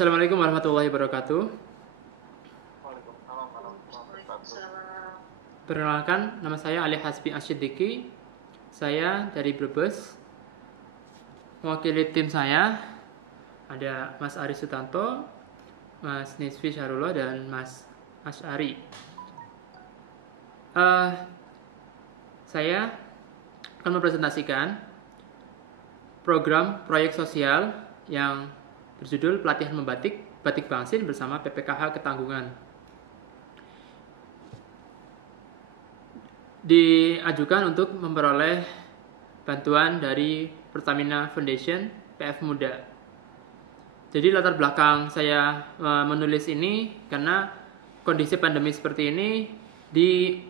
Assalamualaikum warahmatullahi wabarakatuh. Waalaikumsalam warahmatullahi wabarakatuh. Perkenalkan, nama saya Ali Hasbi Asyidiki. Saya dari Brebes. Mewakili tim saya ada Mas Ari Sutanto, Mas Nisfi Syahrullah, dan Mas Asy'ari. Saya akan mempresentasikan program proyek sosial yang berjudul Pelatihan Membatik Batik Bangsin bersama PPKH Ketanggungan. Diajukan untuk memperoleh bantuan dari Pertamina Foundation PF Muda. Jadi latar belakang saya menulis ini karena kondisi pandemi seperti ini, di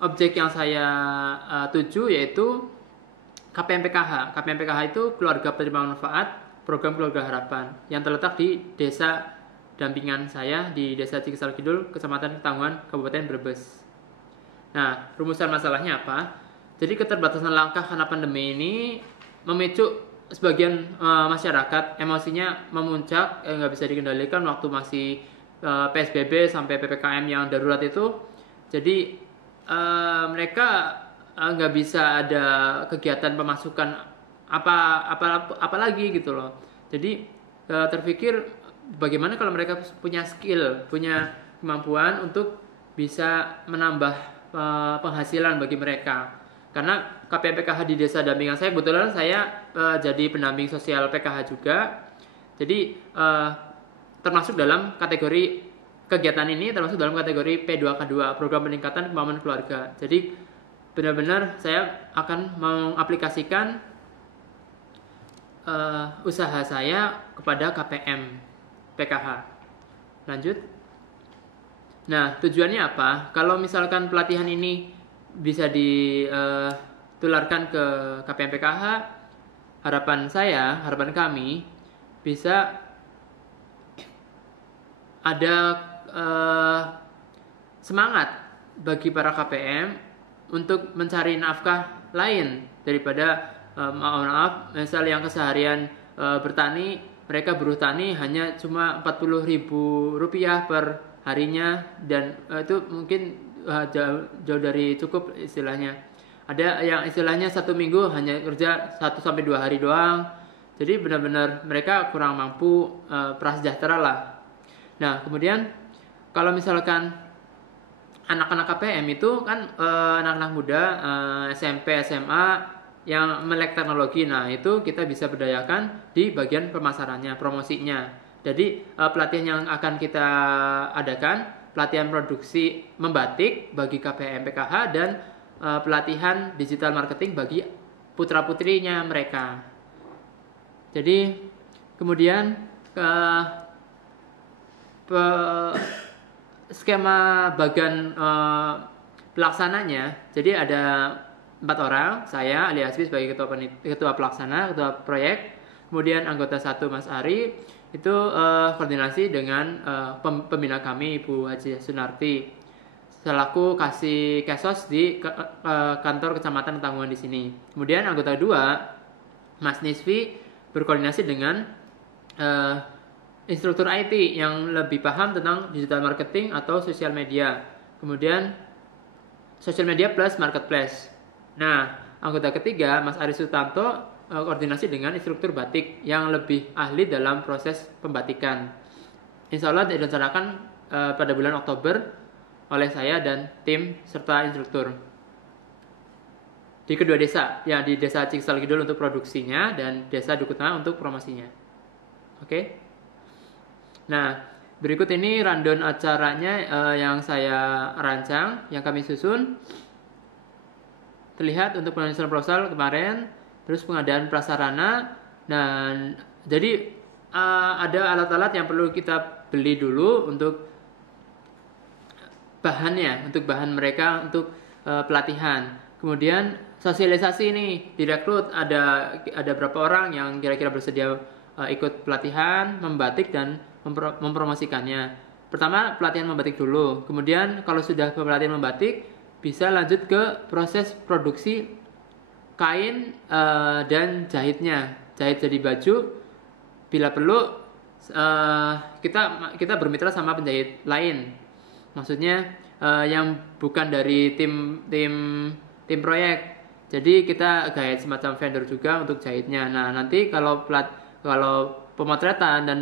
objek yang saya tuju yaitu KPM PKH. KPM PKH itu Keluarga Penerima Manfaat Program Keluarga Harapan yang terletak di desa dampingan saya di Desa Cikesal Kidul, Kecamatan Ketanggungan, Kabupaten Brebes. Nah, rumusan masalahnya apa? Jadi keterbatasan langkah karena pandemi ini memicu sebagian masyarakat emosinya memuncak, nggak bisa dikendalikan waktu masih PSBB sampai PPKM yang darurat itu. Jadi mereka nggak bisa ada kegiatan pemasukan apa lagi gitu loh. Jadi terpikir bagaimana kalau mereka punya skill, punya kemampuan untuk bisa menambah penghasilan bagi mereka. Karena KPM PKH di desa dampingan saya, kebetulan saya jadi pendamping sosial PKH juga. Jadi termasuk dalam kategori kegiatan ini, termasuk dalam kategori P2K2, Program Peningkatan Kemampuan Keluarga. Jadi benar-benar saya akan mengaplikasikan usaha saya kepada KPM PKH. Lanjut. Nah, tujuannya apa? Kalau misalkan pelatihan ini bisa ditularkan ke KPM PKH, harapan kami bisa ada semangat bagi para KPM untuk mencari nafkah lain daripada maaf, misal yang keseharian bertani, mereka buruh tani hanya cuma Rp40.000 per harinya, dan itu mungkin jauh dari cukup istilahnya. Ada yang istilahnya 1 minggu hanya kerja 1-2 hari doang. Jadi benar-benar mereka kurang mampu, prasejahtera lah. Nah, kemudian kalau misalkan anak-anak KPM itu kan anak-anak muda, SMP, SMA yang melek teknologi. Nah, itu kita bisa berdayakan di bagian pemasarannya, promosinya. Jadi pelatihan yang akan kita adakan, pelatihan produksi membatik bagi KPM PKH dan pelatihan digital marketing bagi putra-putrinya mereka. Jadi kemudian skema bagian pelaksananya, jadi ada 4 orang, saya Ali Hasbi sebagai ketua pelaksana, ketua proyek, kemudian anggota 1 Mas Ari, itu koordinasi dengan pembina kami Ibu Haji Sunarti selaku kasih kesos di kantor Kecamatan Ketanggungan di sini. Kemudian anggota 2 Mas Nisfi berkoordinasi dengan instruktur IT yang lebih paham tentang digital marketing atau sosial media. Kemudian sosial media plus marketplace. Nah, anggota ketiga Mas Ari Sutanto koordinasi dengan instruktur batik yang lebih ahli dalam proses pembatikan. Insya Allah direncanakan pada bulan Oktober oleh saya dan tim serta instruktur di kedua desa, ya di Desa Cikesal Kidul untuk produksinya dan Desa Duku Tengah untuk promosinya. Oke. Nah, berikut ini rundown acaranya yang saya rancang, yang kami susun. Terlihat untuk penulisan proposal kemarin, terus pengadaan prasarana, dan jadi ada alat-alat yang perlu kita beli dulu untuk bahannya, untuk bahan mereka untuk pelatihan. Kemudian sosialisasi ini direkrut, ada berapa orang yang kira-kira bersedia ikut pelatihan membatik dan mempromosikannya. Pertama pelatihan membatik dulu, kemudian kalau sudah pelatihan membatik bisa lanjut ke proses produksi kain dan jahitnya, jahit jadi baju, bila perlu kita bermitra sama penjahit lain. Maksudnya yang bukan dari tim proyek. Jadi kita guide semacam vendor juga untuk jahitnya. Nah, nanti kalau pemotretan dan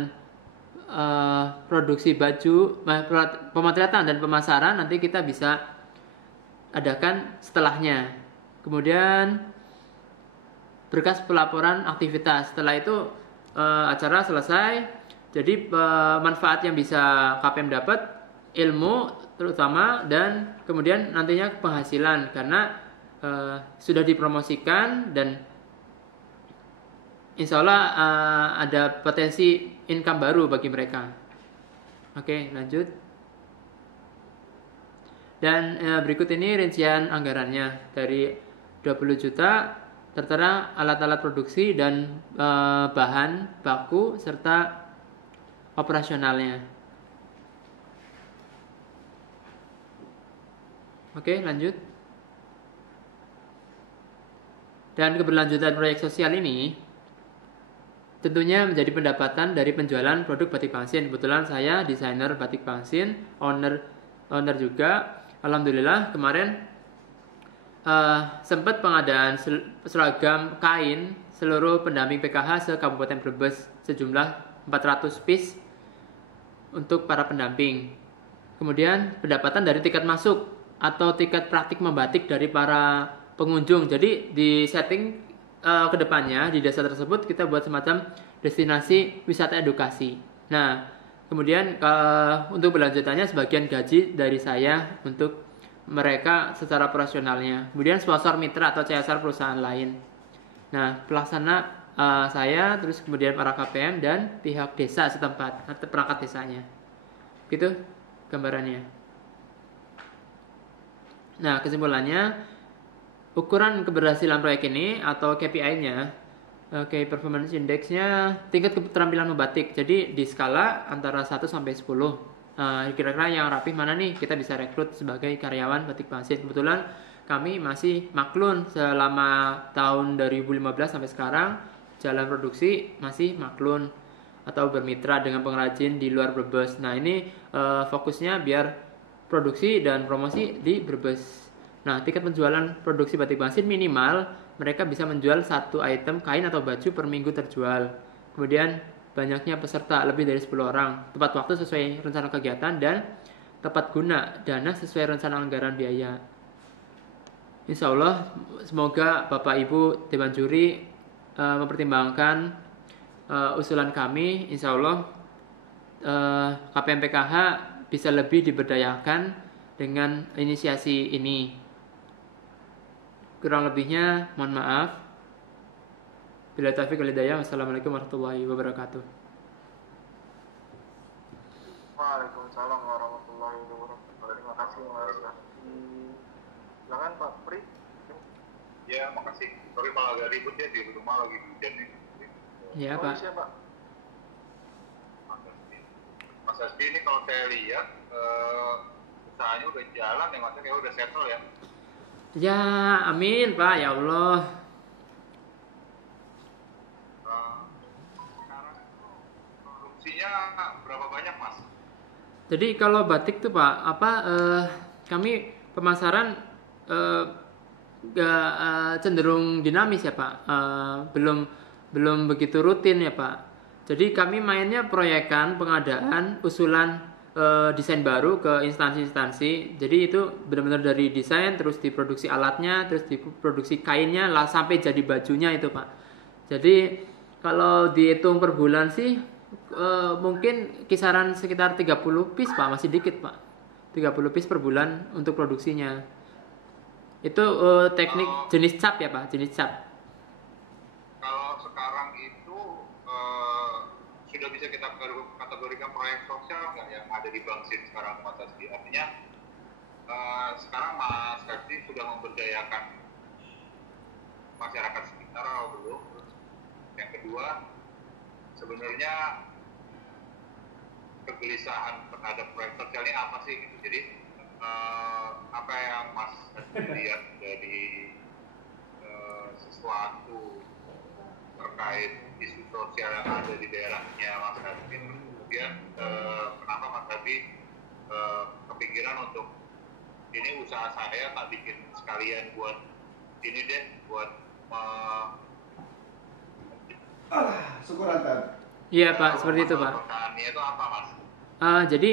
produksi baju, pemotretan dan pemasaran nanti kita bisa adakan setelahnya. Kemudian berkas pelaporan aktivitas. Setelah itu acara selesai. Jadi manfaat yang bisa KPM dapat ilmu terutama, dan kemudian nantinya penghasilan karena sudah dipromosikan dan insya Allah ada potensi income baru bagi mereka. Oke, lanjut. Dan berikut ini rincian anggarannya. Dari 20 juta tertera alat-alat produksi dan bahan baku serta operasionalnya. Oke, lanjut. Dan keberlanjutan proyek sosial ini tentunya menjadi pendapatan dari penjualan produk batik pangsin. Kebetulan saya desainer batik pangsin, owner juga. Alhamdulillah kemarin sempat pengadaan seragam kain seluruh pendamping PKH se-Kabupaten Brebes sejumlah 400 piece untuk para pendamping. Kemudian pendapatan dari tiket masuk atau tiket praktik membatik dari para pengunjung. Jadi di setting kedepannya di desa tersebut kita buat semacam destinasi wisata edukasi. Nah, kemudian untuk berlanjutannya sebagian gaji dari saya untuk mereka secara operasionalnya. Kemudian sponsor mitra atau CSR perusahaan lain. Nah, pelaksana saya, terus kemudian para KPM dan pihak desa setempat atau perangkat desanya. Gitu gambarannya. Nah, kesimpulannya, ukuran keberhasilan proyek ini atau KPI-nya, Key Performance Index-nya tingkat keterampilan membatik. Jadi di skala antara 1 sampai 10. Kira-kira yang rapih mana nih kita bisa rekrut sebagai karyawan batik pangsin. Kebetulan kami masih maklun selama tahun 2015 sampai sekarang, jalan produksi masih maklun atau bermitra dengan pengrajin di luar Brebes. Nah, ini fokusnya biar produksi dan promosi di Brebes. Nah, tiket penjualan produksi batik pangsin minimal mereka bisa menjual 1 item kain atau baju per minggu terjual. Kemudian banyaknya peserta lebih dari 10 orang, tepat waktu sesuai rencana kegiatan, dan tepat guna dana sesuai rencana anggaran biaya. Insya Allah semoga Bapak Ibu Dewan Juri mempertimbangkan usulan kami. Insya Allah KPM PKH bisa lebih diberdayakan dengan inisiasi ini. Kurang lebihnya mohon maaf. Bila taufiq wal hidayah. Wassalamualaikum warahmatullahi wabarakatuh. Waalaikumsalam warahmatullahi wabarakatuh. Terima kasih Mas. Silakan Pak Pri. Ya, makasih. Tapi malah agak ribut ya, di rumah lagi hujan nih. Ya, Pak. Siapa? Mas Asbi ini kalau saya lihat usahanya udah jalan ya, maksudnya kayak udah settle ya. Ya, amin Pak, ya Allah. Sekarang produksinya berapa banyak Mas? Jadi kalau batik tuh Pak, kami pemasaran cenderung dinamis ya Pak, belum begitu rutin ya Pak. Jadi kami mainnya proyekan, pengadaan, usulan desain baru ke instansi-instansi. Jadi itu benar-benar dari desain, terus diproduksi alatnya, terus diproduksi kainnya, lah sampai jadi bajunya itu Pak. Jadi kalau dihitung per bulan sih mungkin kisaran sekitar 30 piece Pak, masih dikit Pak. 30 piece per bulan untuk produksinya. Itu teknik jenis cap ya Pak, jenis cap. Kalau sekarang itu sudah bisa kita kategorikan proyek sosial nggak yang ada di Bangsin sekarang Mas Asdi? Artinya sekarang Mas Asdi sudah memberdayakan masyarakat sekitar atau belum? Yang kedua, sebenarnya kegelisahan terhadap proyek sosial ini apa sih? Gitu. Jadi apa yang Mas lihat dari sesuatu terkait isu sosial yang ada di daerahnya Mas Habib. Kemudian kenapa Mas Habib kepikiran untuk ini usaha saya tak bikin sekalian buat ini deh, buat syukuran Tan. Iya Pak, seperti itu Pak. Pertanyaannya itu apa Mas? Jadi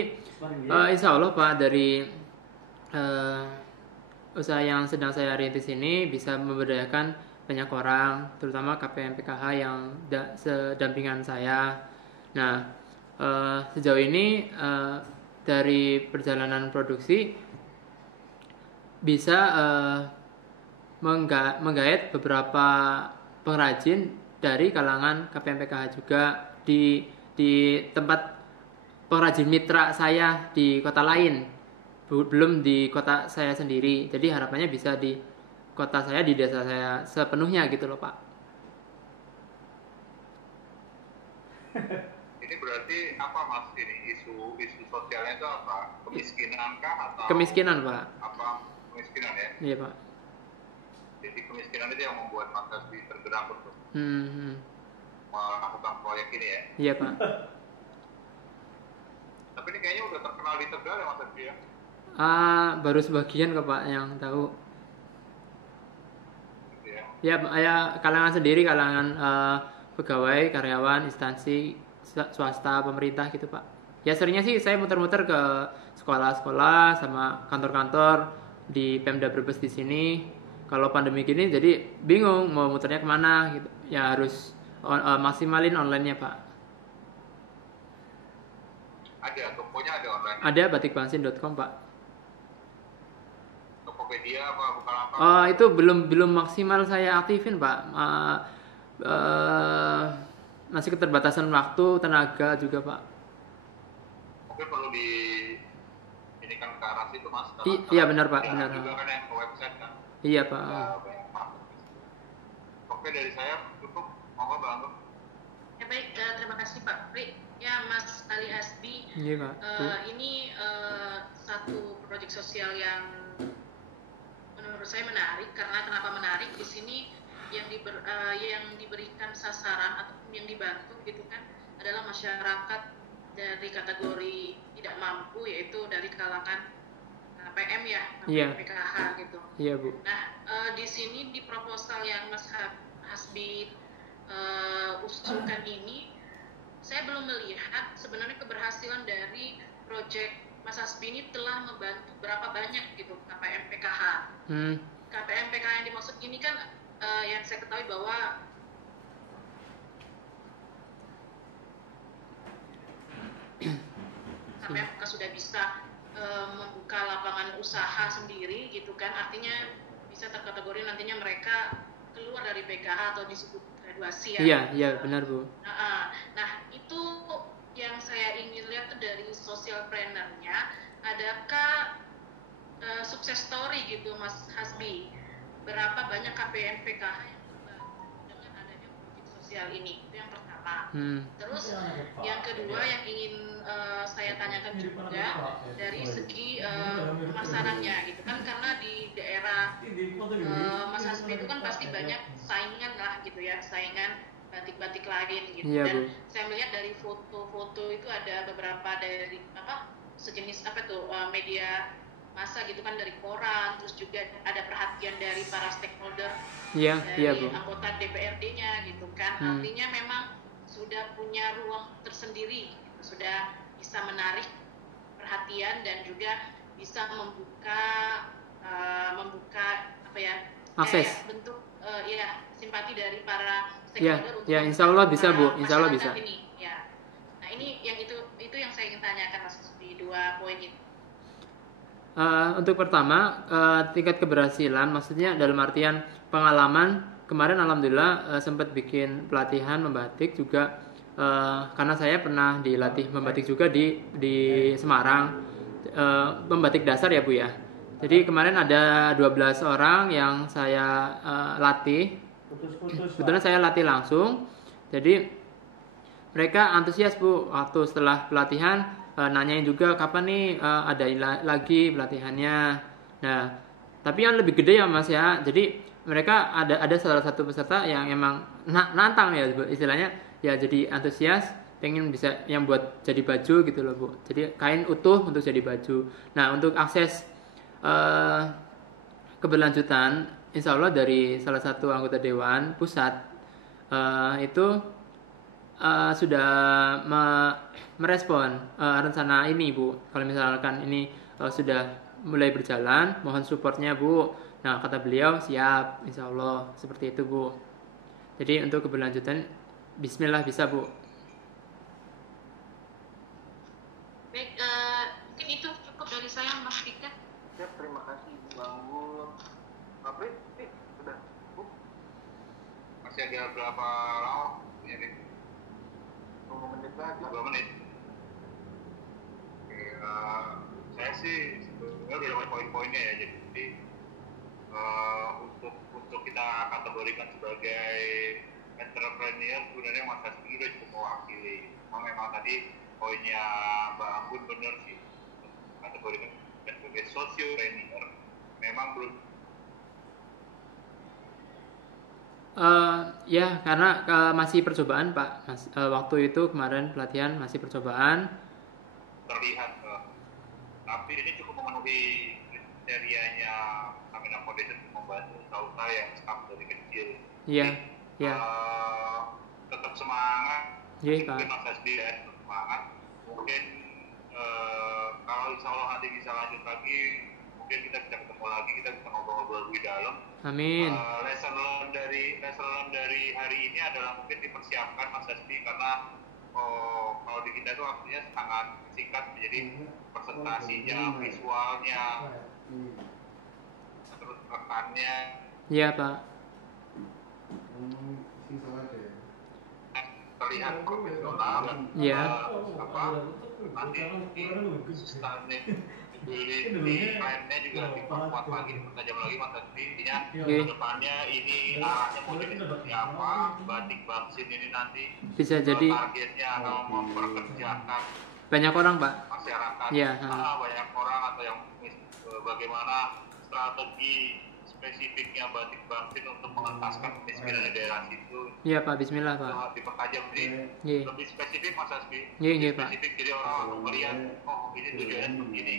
insya Allah Pak, dari usaha yang sedang saya rintis ini bisa memberdayakan banyak orang, terutama KPM PKH yang sedampingan saya. Nah, sejauh ini dari perjalanan produksi bisa menggait beberapa pengrajin dari kalangan KPM PKH juga di tempat pengrajin mitra saya di kota lain, belum di kota saya sendiri. Jadi harapannya bisa di kota saya, di desa saya sepenuhnya gitu loh Pak. Ini berarti apa Mas, ini isu sosialnya itu apa? Kemiskinan kah atau Kemiskinan Pak. apa? Kemiskinan ya? Iya Pak. Jadi kemiskinan itu yang membuat Mas Hasbi tergerak untuk melakukan proyek ini ya? Iya Pak. Tapi ini kayaknya udah terkenal di Tegal ya Mas Hasbi ya? Baru sebagian kok Pak yang tahu. Gitu ya? Ya, ya kalangan sendiri, kalangan pegawai, karyawan, instansi swasta, pemerintah gitu Pak. Ya seringnya sih saya muter-muter ke sekolah-sekolah sama kantor-kantor di Pemda Brebes di sini. Kalau pandemi gini jadi bingung mau muternya kemana gitu. Ya harus maksimalin online-nya Pak. Ada, tokonya ada online. Ada batikbangsin.com Pak. Tokopedia apa Bukalapak? Itu belum maksimal saya aktifin Pak. Masih keterbatasan waktu, tenaga juga Pak. Mungkin perlu di ini kan ke arah situ Mas. Iya benar Pak, Ya, benar. juga kan yang ke website kan. Iya Pak. Banyak market. Oke, dari saya cukup. Monggo Bang Anggap. Ya baik, terima kasih Pak Pri. Ya Mas Ali Hasbi, Iya Pak. ini satu proyek sosial yang menurut saya menarik. Karena kenapa menarik? Di sini yang diberikan sasaran ataupun yang dibantu gitu kan adalah masyarakat dari kategori tidak mampu, yaitu dari kalangan PM ya, Iya. PKH gitu. Iya Bu. Nah, di sini di proposal yang Mas Hasbi usulkan ini, saya belum melihat sebenarnya keberhasilan dari proyek Mas Hasbi ini telah membantu berapa banyak gitu KPM PKH. KPM PKH yang dimaksud ini kan yang saya ketahui bahwa KPM sudah bisa membuka lapangan usaha sendiri gitu kan, artinya bisa terkategori nantinya mereka keluar dari PKH atau disebut graduasi ya. Iya benar Bu. Nah itu yang saya ingin lihat tuh dari social planner-nya, adakah sukses story gitu Mas Hasbi, berapa banyak KPM PKH yang terbantu dengan adanya proyek sosial ini? Itu yang pertama. Terus yang kedua yang ingin saya tanyakan juga dari segi pemasarannya gitu kan, karena di daerah Mas Hasbi itu kan pasti banyak saingan lah gitu ya, saingan batik-batik lain gitu. Iya, Dan Bu. saya melihat dari foto-foto itu ada beberapa dari sejenis media massa gitu kan, dari koran, terus juga ada perhatian dari para stakeholder, Iya dari Bu. anggota DPRD-nya gitu kan. Artinya memang sudah punya ruang tersendiri, sudah bisa menarik perhatian dan juga bisa membuka akses. bentuk simpati dari para Ya, stakeholder untuk ya insya Allah bisa Bu, para insya Allah bisa. masyarakat ini. Ya. Nah ini yang itu yang saya ingin tanyakan Mas di 2 poin itu. Untuk pertama, tingkat keberhasilan, maksudnya dalam artian pengalaman, kemarin alhamdulillah sempat bikin pelatihan membatik juga, karena saya pernah dilatih membatik juga di Semarang, membatik dasar ya Bu ya. Jadi kemarin ada 12 orang yang saya latih, sebetulnya saya latih langsung, jadi mereka antusias Bu, waktu setelah pelatihan nanyain juga kapan nih ada lagi pelatihannya. Nah, tapi yang lebih gede ya Mas ya. Jadi mereka ada salah satu peserta yang emang nantang ya Bu, istilahnya ya jadi antusias pengen bisa yang buat jadi baju gitu loh Bu, jadi kain utuh untuk jadi baju. Nah untuk akses keberlanjutan insya Allah dari salah satu anggota Dewan Pusat itu sudah merespon rencana ini Bu, kalau misalkan ini sudah mulai berjalan mohon supportnya Bu. Nah kata beliau siap insya Allah seperti itu Bu. Jadi untuk keberlanjutan Bismillah bisa Bu. Baik, mungkin itu cukup dari saya Mas Dika. Ya, terima kasih Bang Gun. Apri, sudah. Masih ada berapa lama? Ya, nih. 2 menit lagi. 2 menit. Oke, saya sih sebenarnya udah dapat poin-poinnya ya. Jadi untuk kita kategorikan sebagai entrepreneur sebenarnya Mas Hasbi udah cukup mewakili. Memang tadi poinnya Mbak Anggun benar sih. Kategorikan sebagai sociopreneur memang belum. Ya karena masih percobaan Pak. Waktu itu kemarin pelatihan masih percobaan. Terlihat, tapi ini cukup memenuhi kriterianya Stamina Foundation untuk membantu usaha yang staff dari kecil. Iya, iya. Tetap semangat. Iya Pak. Mungkin Mas Hasbi ya, tetap semangat. Mungkin kalau insya Allah nanti bisa lanjut lagi, mungkin kita bisa ketemu lagi, kita bisa ngobrol-ngobrol lebih dalam. Amin. Lesson learn dari hari ini adalah mungkin dipersiapkan Mas Hasbi karena kalau di kita itu waktunya sangat singkat, jadi presentasinya, visualnya, terus rekannya. Iya Pak. Terlihat profesional. Iya. Nanti di sustainability plan-nya juga diperkuat lagi, dipertajam lagi Mas Hasbi. Intinya kedepannya ini arahnya mau jadi seperti apa, batik Bangsin ini nanti Bisa jadi targetnya akan memperkerjakan banyak orang Pak. masyarakat, Iya, banyak orang atau yang bagaimana strategi spesifiknya batik Bangsin untuk mengentaskan kemiskinan di daerah situ. Iya Pak, Bismillah Pak. Dipertajam, jadi Iya. lebih spesifik Mas Hasbi. Iya Pak. Spesifik jadi orang langsung melihat, oh ini tujuannya begini.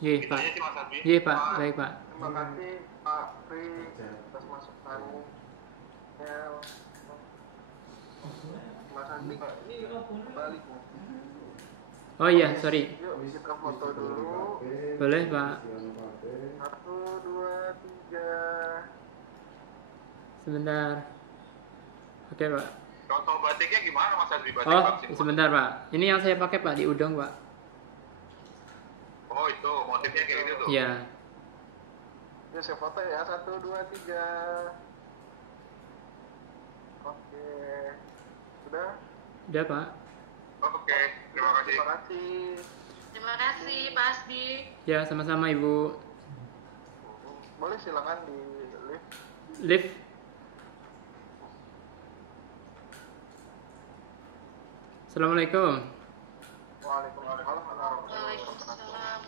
Iya Gitu Pak. aja sih Mas Hasbi. Iya Pak, baik Pak. Terima kasih Pak Pri atas masukannya. Mas Andi, kembali. Oh iya, sorry. Yuk kita foto dulu. Boleh Pak. 1, 2, 3. Sebentar. Oke Pak. Contoh batiknya gimana Mas Hasbi? Batik Oh, Bangsin. sebentar Pak. Ini yang saya pakai Pak di udang Pak. Oh itu motifnya kayak gitu tuh. Iya. Yuk saya foto ya. 1, 2, 3. Oke. Sudah? Udah Pak. Oke, terima kasih. Terima kasih. Terima kasih Pak Hasbi. Ya, sama-sama Ibu. Boleh silakan di lift. Lift. Assalamualaikum. Waalaikumsalam warahmatullahi wabarakatuh. Waalaikumsalam.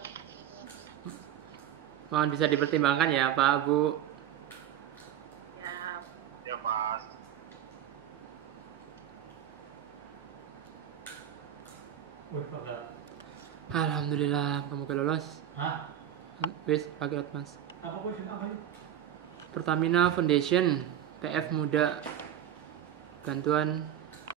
Mohon bisa dipertimbangkan ya Pak, Bu. Ya, Ya Mas. Alhamdulillah, kamu lolos. Hah? Wis, pakai Mas. Apa question apa ini? Pertamina Foundation, PF Muda, bantuan